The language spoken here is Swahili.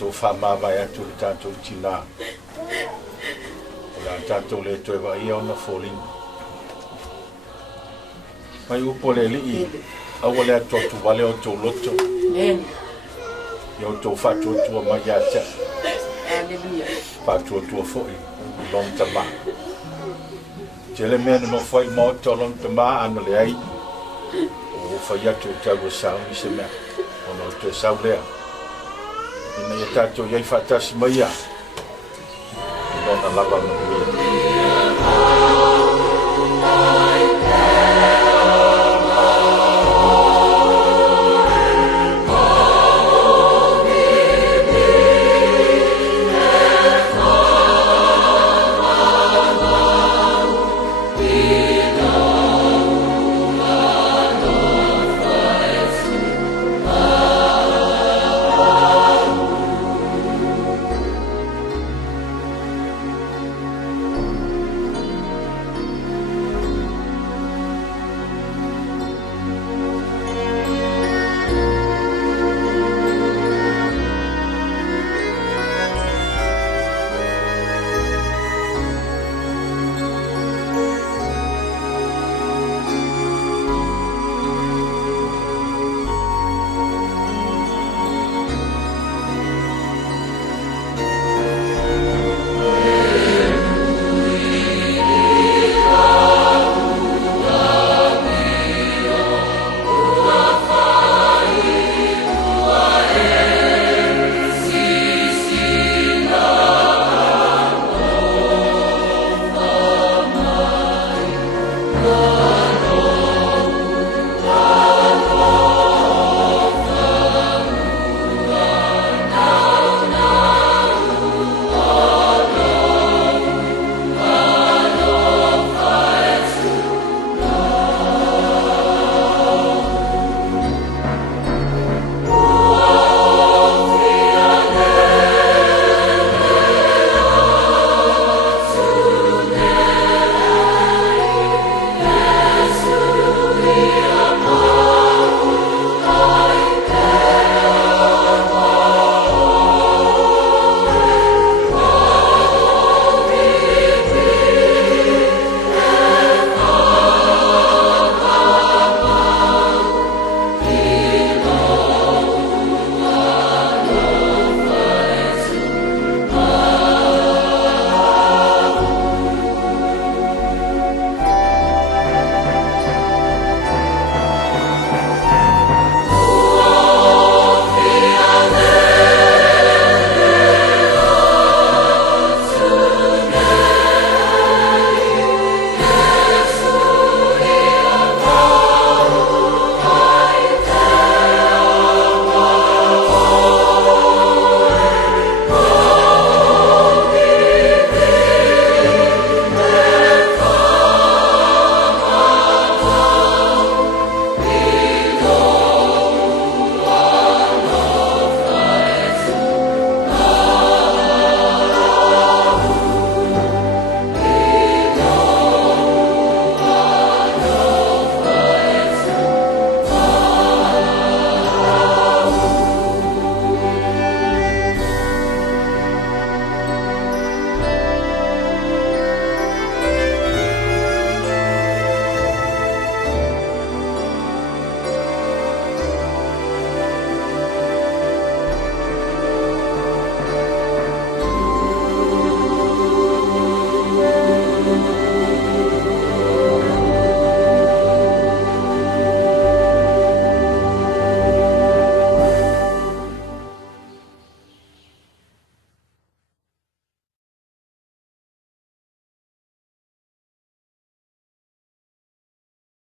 tātou whamawai atu le tātou tina. La tātou le toe wa ia ona fōlinga. Mai upo le li awa le atu wale o tō loto. Ia o tō whātua mai atia. Whātua fōi, long tama. Te le mea no whai mao tō long tama ana le ai. O whai atu tau o sau ni se mea. Ono te sau lea. Ina ia tātou iai whātasi mai a. Ina lava no